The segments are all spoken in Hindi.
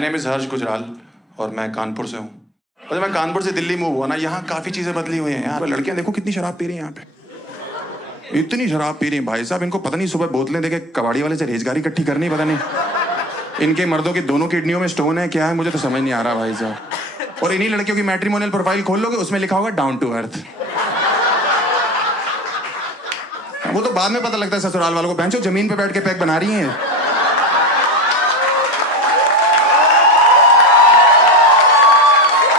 माय नेम इज़ हर्ष गुजराल और मैं कानपुर से हूँ। और जब मैं कानपुर से दिल्ली मूव हुआ ना, यहाँ काफ़ी चीज़ें बदली हुई हैं। यहाँ लड़कियाँ देखो कितनी शराब पी रही हैं, यहाँ पे इतनी शराब पी रही हैं भाई साहब। इनको पता नहीं सुबह बोतलें देके कबाड़ी वाले से रेजगारी इकट्ठी करनी, पता नहीं इनके मर्दों की दोनों किडनियों में स्टोन है क्या है, मुझे तो समझ नहीं आ रहा भाई साहब। और इन्हीं लड़कियों की मैट्रिमोनियल प्रोफाइल खोल लोगे, उसमें लिखा होगा डाउन टू अर्थ। वो तो बाद में पता लगता है ससुराल वालों को, बहनचोद जमीन पे बैठ के पैक बना रही हैं।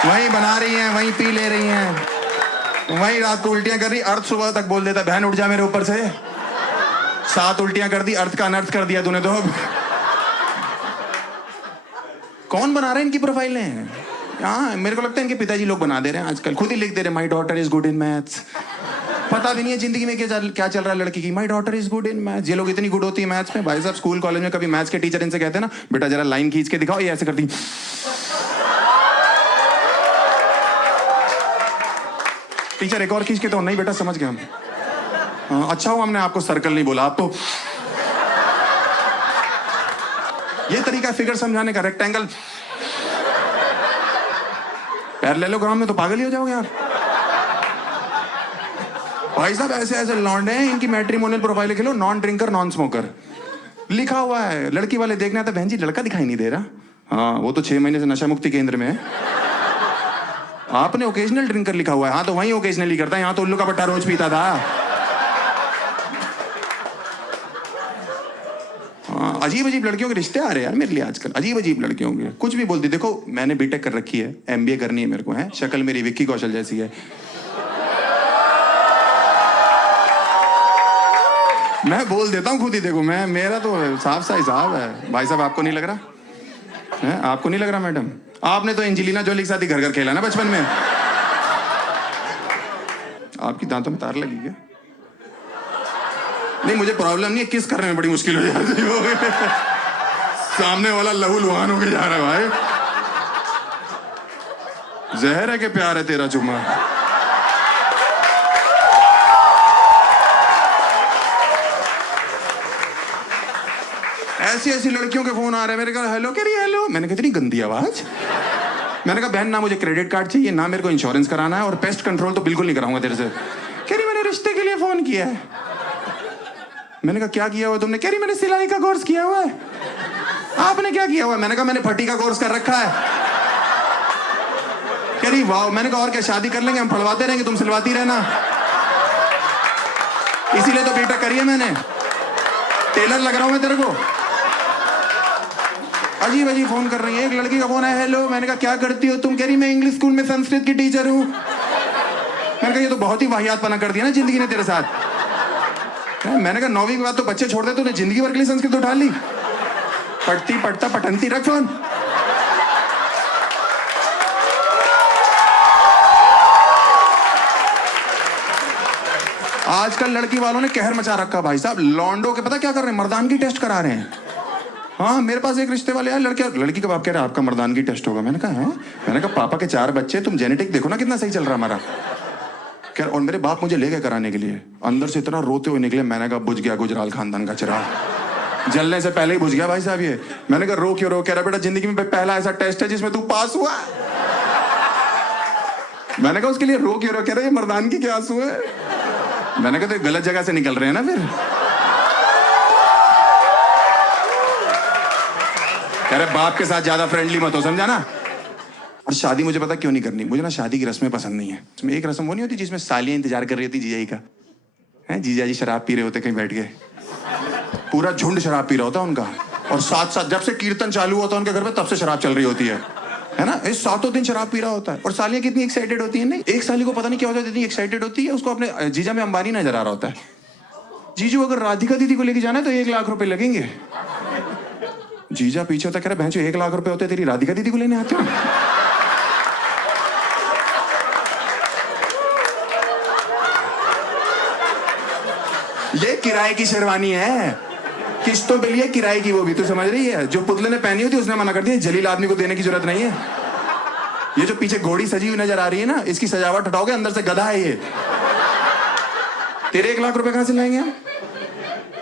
वहीं बना रही हैं, वहीं पी ले रही हैं, वहीं रात को उल्टियां कर रही। अर्थ सुबह तक बोल देता बहन उठ जा मेरे ऊपर से, 7 उल्टियां कर दी, अर्थ का अनर्थ कर दिया तूने तो। कौन बना रहा है इनकी प्रोफाइलें? हाँ, मेरे को लगता है इनके पिताजी लोग बना दे रहे हैं आजकल, खुद ही लिख दे रहे हैं my daughter is good in maths. पता भी नहीं है जिंदगी में क्या चल रहा है लड़की की। My daughter is good in maths. ये लोग इतनी गुड होती है मैथ्स में भाई साहब। स्कूल कॉलेज में कभी मैथ्स के टीचर इनसे कहते हैं ना, बेटा जरा लाइन खींच के दिखाओ, ये ऐसे करती। टीचर एक और खींच के तो नहीं बेटा समझ गए हम। हाँ, अच्छा हुआ हमने आपको सर्कल नहीं बोला, आप तो ये तरीका फिगर समझाने का, रेक्टेंगल पैरेललोग्राम में तो पागल ही हो जाओगे आप भाई साहब। ऐसे ऐसे लौंडे हैं, इनकी मैट्रिमोनियल प्रोफाइल खेलो, नॉन ड्रिंकर नॉन स्मोकर लिखा हुआ है। लड़की वाले देखने आते, बहन जी लड़का दिखाई नहीं दे रहा। हाँ, वो तो 6 महीने से नशा मुक्ति केंद्र में है। आपने ओकेजनल ड्रिंकर लिखा हुआ है। हाँ, तो वहीं ओकेजनली करता है, यहाँ तो उल्लू का पट्टा रोज पीता था। हाँ, अजीब अजीब लड़कियों के रिश्ते आ रहे हैं यार मेरे लिए आजकल, अजीब अजीब लड़कियों के। कुछ भी बोलती। देखो मैंने बीटेक कर रखी है, MBA करनी है मेरे को, है शक्ल मेरी विक्की कौशल जैसी है। मैं बोल देता हूँ खुद ही, देखो मैं, मेरा तो साफ सा हिसाब है भाई साहब। आपको नहीं लग रहा है? आपको नहीं लग रहा मैडम? आपने तो एंजेलिना जोली के साथ ही घर घर खेला ना बचपन में। आपकी दांतों में तार लगी क्या? नहीं, मुझे प्रॉब्लम नहीं है, किस करने में बड़ी मुश्किल हो जाती है। सामने वाला लहू लुहान होके जा रहा है भाई। जहर है कि प्यार है तेरा चुम्मा। ऐसी ऐसी लड़कियों के फोन आ रहे हैं मेरे घर, हेलो कह रही हेलो। मैंने कहा इतनी गंदी आवाज। मैंने कहा बहन ना मुझे क्रेडिट कार्ड चाहिए, ना मेरे को इंश्योरेंस कराना है, और पेस्ट कंट्रोल तो बिल्कुल नहीं कराऊंगा तेरे से। कह रही मैंने रिश्ते के लिए फोन किया है। मैंने कहा क्या किया हुआ तुमने? कह रही मैंने सिलाई का कोर्स किया हुआ है। आपने क्या किया हुआ है? मैंने कहा मैंने फटी का कोर्स कर रखा है। कह रही वाह। मैंने कहा और क्या, शादी कर लेंगे, हम फड़वाते रहेंगे, तुम सिलवाती रहना। इसीलिए तो बेटा करिए, मैंने टेलर लग रहा हूं मैं तेरे को। अजीब अजीब फोन कर रही है। एक लड़की का फोन है, हेलो। मैंने कहा क्या करती हो तुम? कह रही मैं इंग्लिश स्कूल में संस्कृत की टीचर हूँ। मैंने कहा ये तो बहुत ही वाहियातपना कर दिया ना जिंदगी ने तेरे साथ। मैंने कहा 9वीं के बाद तो बच्चे छोड़ दे, तूने जिंदगी भर के लिए संस्कृत उठा ली। पढ़ती पढ़ता पटंती रख फोन। आजकल लड़की वालों ने कहर मचा रखा भाई साहब। लौंडो के पता क्या कर रहे हैं? मर्दानगी टेस्ट करा रहे हैं। हाँ, मेरे पास एक रिश्ते वाले आए, लड़की का बाप कह रहा है आपका मर्दानगी टेस्ट होगा। मैंने कहा है? मैंने कहा पापा के 4 बच्चे, तुम जेनेटिक देखो ना कितना सही चल रहा हमारा। कह और मेरे बाप मुझे ले गए कराने के लिए, अंदर से इतना रोते हुए निकले। मैंने कहा बुझ गया गुजराल खानदान का चिराग, जलने से पहले ही बुझ गया भाई साहब ये। मैंने कहा रो क्यों रो? कह रहा बेटा जिंदगी में पहला ऐसा टेस्ट है जिसमें तू पास हुआ। मैंने कहा उसके लिए रो क्यों रो? कह रहा ये मर्दानगी के आंसू है। मैंने कहा तो गलत जगह से निकल रहे हैं ना फिर। कह रहे बाप के साथ ज्यादा फ्रेंडली मत हो, समझा ना। और शादी मुझे पता क्यों नहीं करनी, मुझे ना शादी की रस्में पसंद नहीं है। इसमें एक रस्म वो नहीं होती जिसमें सालियां इंतजार कर रही होती जीजाजी का, है जीजा जी शराब पी रहे होते कहीं बैठ के, पूरा झुंड शराब पी रहा होता है उनका, और साथ साथ जब से कीर्तन चालू होता है उनके घर पे तब से शराब चल रही होती है ना। इस 7 दिन शराब पी रहा होता है। और सालियां कितनी एक्साइटेड होती है। नहीं, एक साली को पता नहीं क्या होता है, इतनी एक्साइटेड होती है, उसको अपने जीजा में अंबानी नजर आ रहा होता है। जीजू अगर राधिका दीदी को लेके जाना है तो 1 लाख रुपए लगेंगे। जीजा पीछे होता, कह रहा बहन 1 लाख रुपए होते तेरी राधिका दीदी को लेने आते हो। ये किराए की शेरवानी है, किस्तों पे लिए किराए की, वो भी तो समझ रही है। जो पुतले ने पहनी होती उसने मना कर दिया, जलील आदमी को देने की जरूरत नहीं है। ये जो पीछे घोड़ी सजी हुई नजर आ रही है ना, इसकी सजावट हटाओगे अंदर से गधा है ये। तेरे 1 लाख रुपए कहां से लाएंगे हम?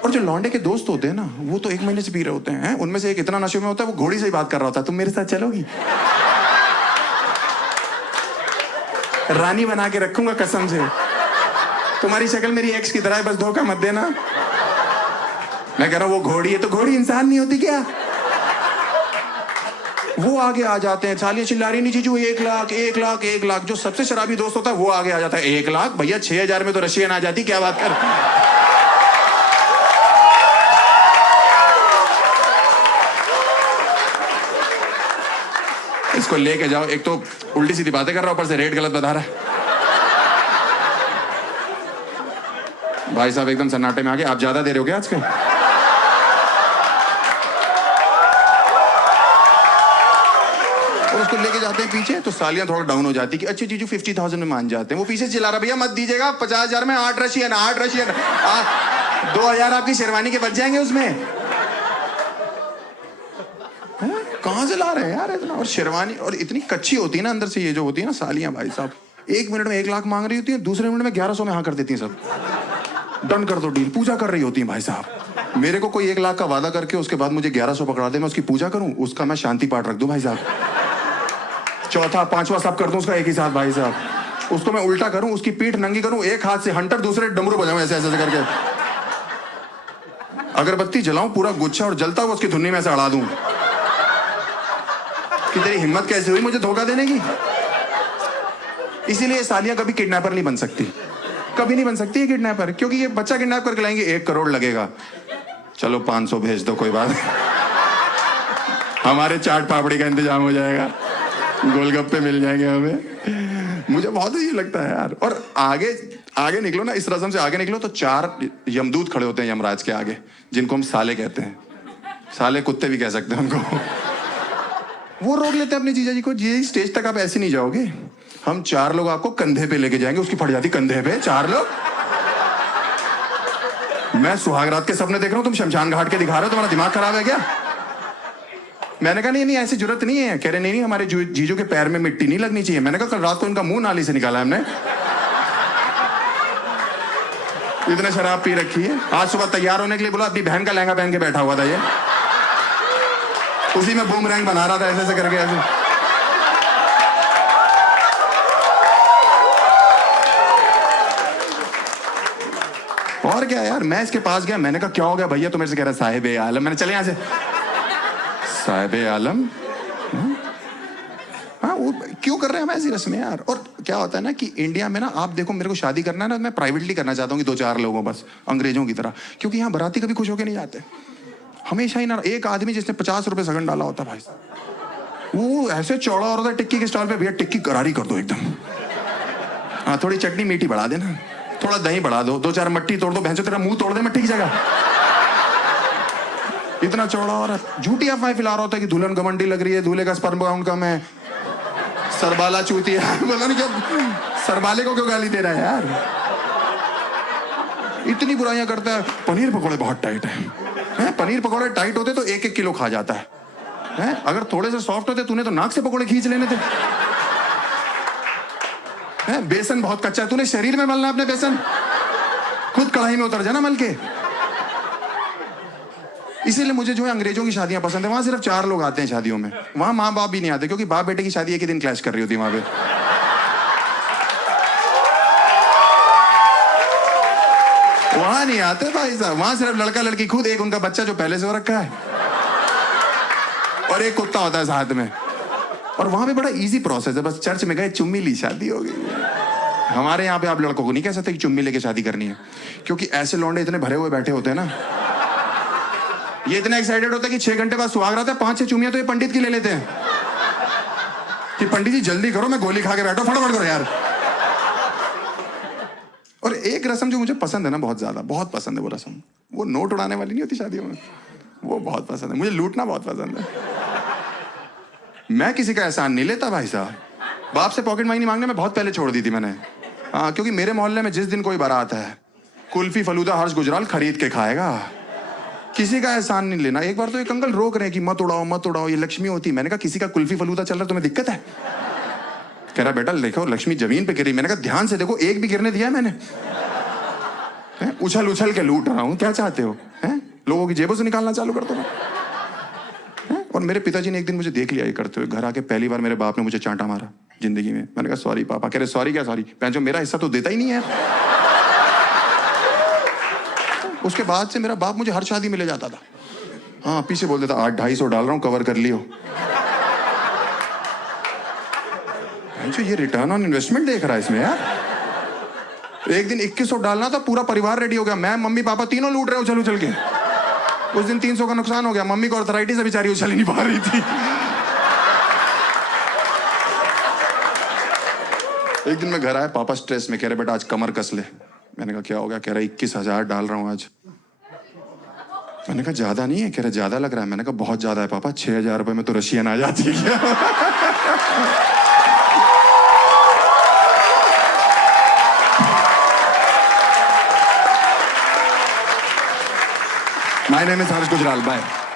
और जो लौंडे के दोस्त होते हैं ना, वो तो 1 महीने से पी रहे होते हैं। उनमें से एक इतना नशे में होता है, वो घोड़ी से ही बात कर रहा होता है, तुम मेरे साथ चलोगी? रानी बना के रखूंगा कसम से, तुम्हारी शक्ल मेरी एक्स की तरह है, बस धोखा मत देना। मैं कह रहा हूं वो घोड़ी है तो घोड़ी इंसान नहीं होती क्या? वो आगे आ जाते हैं, सालियां चिल्ला रही, नहीं जीजू 1 लाख 1 लाख 1 लाख। जो सबसे शराबी दोस्त होता है वो आगे आ जाता है, 1 लाख भैया 6000 में तो रशियन आ जाती, क्या बात कर। इसको लेके जाओ, एक तो उल्टी सीधी बातें कर रहा, ऊपर से रेट गलत बता रहा है। भाई साहब एकदम सन्नाटे में आ गए, आप ज्यादा दे रहे हो क्या आजकल? और उसको लेके जाते हैं पीछे, तो सालियां थोड़ा डाउन हो जाती कि अच्छे जीजू 50,000 में मान जाते हैं। वो पीछे चिल्ला रहा, भैया मत दीजिएगा, 50,000 में 8 रशियन 2,000 आपकी शेरवानी के बच जाएंगे उसमें। कहां से ला रहे हैं यार इतना? और शेरवानी और इतनी कच्ची होती है ना अंदर से, ये जो होती है ना सालियां, भाई साहब 1 मिनट में 1 लाख मांग रही होती है, दूसरे मिनट में 1100 में हाँ कर देती हैं सब। डन कर दो डील, पूजा कर रही होती है भाई साहब। मेरे को कोई 1 लाख का वादा करके उसके बाद मुझे 1100 पकड़ा दे, मैं उसकी पूजा करूं, उसका मैं शांति पाठ रख दूं भाई साहब। चौथा 5वां सब कर दूं उसका एक ही साथ भाई साहब। उसको मैं उल्टा करूं, उसकी पीठ नंगी करूं, एक हाथ से हंटर दूसरे डमरू बजाऊं, ऐसे ऐसे करके अगरबत्ती जलाऊं, पूरा गुच्छा और जलता हुआ उसकी धुन्नी में से अड़ा दूं कि तेरी हिम्मत कैसे हुई मुझे धोखा देने की। इसीलिए सालियां कभी किडनैपर नहीं बन सकती, कभी नहीं बन सकती है किडनैपर, क्योंकि ये बच्चा किडनैप करके लाएंगे 1 करोड़ लगेगा, चलो 500 भेज दो कोई बात, हमारे चाट पापड़ी का इंतजाम हो जाएगा, गोलगप्पे मिल जाएंगे हमें। मुझे बहुत ही लगता है यार। और आगे आगे निकलो ना, इस रस्म से आगे निकलो तो 4 यमदूत खड़े होते हैं यमराज के आगे, जिनको हम साले कहते हैं, साले कुत्ते भी कह सकते हैं उनको। वो रोक लेते हैं अपने जीजा जी को, जीजा स्टेज तक आप ऐसे नहीं जाओगे, हम 4 लोग आपको कंधे पे लेके जाएंगे। उसकी फट जाती कंधे पे, 4 लोग। मैं सुहागरात के सपने देख रहा हूं, तुम शमशान घाट के दिखा रहे हो, तुम्हारा दिमाग खराब है क्या? मैंने कहा नहीं ऐसी जरूरत नहीं है। कह रहे नहीं हमारे जीजू के पैर में मिट्टी नहीं लगनी चाहिए। मैंने कहा कल रात को इनका मुंह नाली से निकाला हमने, इतने शराब पी रखी है। आज सुबह तैयार होने के लिए बोला, अपनी बहन का लहंगा पहन के बैठा हुआ था ये, उसी में बूमरैंग बना रहा था ऐसे ऐसे करके ऐसे। और क्या यार, मैं इसके पास गया, मैंने कहा क्या हो गया भैया? तो मेरे से कह रहा साहिब आलम। मैंने चले यहां से, साहिब आलम? हाँ वो क्यों कर रहे हैं हम ऐसी रस्में यार? और क्या होता है ना कि इंडिया में ना, आप देखो मेरे को शादी करना है ना, मैं प्राइवेटली करना चाहता हूँ कि 2-4 लोगों बस, अंग्रेजों की तरह, क्योंकि यहाँ बाराती कभी खुश होके नहीं जाते। हमेशा ही ना एक आदमी जिसने 50 रुपए सगन डाला होता भाई, वो ऐसे चौड़ा हो रहा था टिक्की के स्टॉल पे, भैया टिक्की करारी कर दो एकदम, हाँ थोड़ी चटनी मीठी बढ़ा देना, थोड़ा दही बढ़ा दो, 2-4 मट्टी तोड़ दो, भैंसो तेरा मुंह तोड़ दे मट्टी की जगह। इतना चौड़ा हो रहा है। झूठी अफवाह फैला रहा होता है कि दुल्हन घमंडी लग रही है, दूल्हे का स्पर्म काउंट कम है, सरबाला चूती है। पता नहीं क्या सरबाले को क्यों गाली दे रहा है यार, इतनी बुराइयां करता है। पनीर पकौड़े बहुत टाइट है, पनीर पकौड़े टाइट होते तो 1-1 किलो खा जाता है, अगर थोड़े से सॉफ्ट होते तूने तो नाक से पकौड़े खींच लेने थे। बेसन बहुत कच्चा है, तूने शरीर में मलना अपने बेसन, खुद कढ़ाई में उतर जाना मल के। इसीलिए मुझे जो है अंग्रेजों की शादियां पसंद है, वहां सिर्फ 4 लोग आते हैं शादियों में, वहां माँ बाप भी नहीं आते, क्योंकि बाप बेटे की शादी एक ही दिन क्लैश कर रही होती है वहां पे। वहां नहीं आते भाई साहब, वहां सिर्फ लड़का लड़की खुद, एक उनका बच्चा जो पहले से हो रखा है, और एक कुत्ता होता है साथ में। और वहां पे बड़ा इजी प्रोसेस है, बस चर्च में गए, चुम्मी ली, शादी हो गई। हमारे यहाँ पे आप लड़कों को नहीं कह सकते कि चुम्मी लेके शादी करनी है, क्योंकि ऐसे लौंडे इतने भरे हुए बैठे होते हैं ना, ये इतने एक्साइटेड होता है कि 6 घंटे बाद सुहाग रात है, 5-6 चुम्मियां तो ये पंडित की ले लेते हैं कि पंडित जी जल्दी करो, मैं गोली खा के बैठा, फटाफट करो यार। और एक रस्म जो मुझे पसंद है ना, बहुत ज्यादा, बहुत पसंद है वो रस्म, वो नोट उड़ाने वाली नहीं होती शादियों में, वो बहुत पसंद है मुझे, लूटना बहुत पसंद है। मैं किसी का एहसान नहीं लेता भाई साहब, बाप से पॉकेट मनी मांगने में बहुत पहले छोड़ दी थी मैंने। हाँ, क्योंकि मेरे मोहल्ले में जिस दिन कोई बारात है, कुल्फी फलूदा हर्ष गुजराल खरीद के खाएगा, किसी का एहसान नहीं लेना। एक बार तो एक अंकल रोक रहे हैं कि मत उड़ाओ, ये लक्ष्मी होती। मैंने कहा किसी का कुल्फी फलूदा चल रहा है, तुम्हें दिक्कत है? कह रहा बेटा देखो लक्ष्मी जमीन पे गिरी। मैंने कहा ध्यान से देखो, एक भी गिरने दिया है मैंने? उछल उछल के लूट रहा हूं, क्या चाहते हो? हैं? लोगों की जेबों से निकालना चालू कर दो ना। और मेरे पिताजी ने एक दिन मुझे देख लिया ये करते हुए, घर आके पहली बार मेरे बाप ने मुझे चांटा मारा जिंदगी में। मैंने कहा सॉरी पापा। कह रहे सॉरी क्या सॉरी, जो मेरा हिस्सा तो देता ही नहीं है। उसके बाद से मेरा बाप मुझे हर शादी में ले जाता था। हाँ, पीछे बोल देता 800-250 डाल रहा हूं, कवर कर लियो। जो ये रिटर्न ऑन इन्वेस्टमेंट देख रहा है इसमें यार। एक दिन 2100 डालना था, पूरा परिवार रेडी हो गया, मैं मम्मी पापा तीनों लूट रहे उछल उछल के। उस दिन 300 का नुकसान हो गया, मम्मी को आर्थराइटिस है, बेचारी उछल ही नहीं पा रही थी। एक दिन मैं घर आया, पापा स्ट्रेस में, कह रहे बेटा आज कमर कस ले। मैंने कहा क्या हो गया? कह रहा 21,000 डाल रहा हूं आज। मैंने कहा ज्यादा नहीं है? कह रहे ज्यादा लग रहा है। मैंने कहा बहुत ज्यादा है पापा, 6,000 रुपए में तो रशियन आ जाती है। My name is Harsh Gujral. Bye.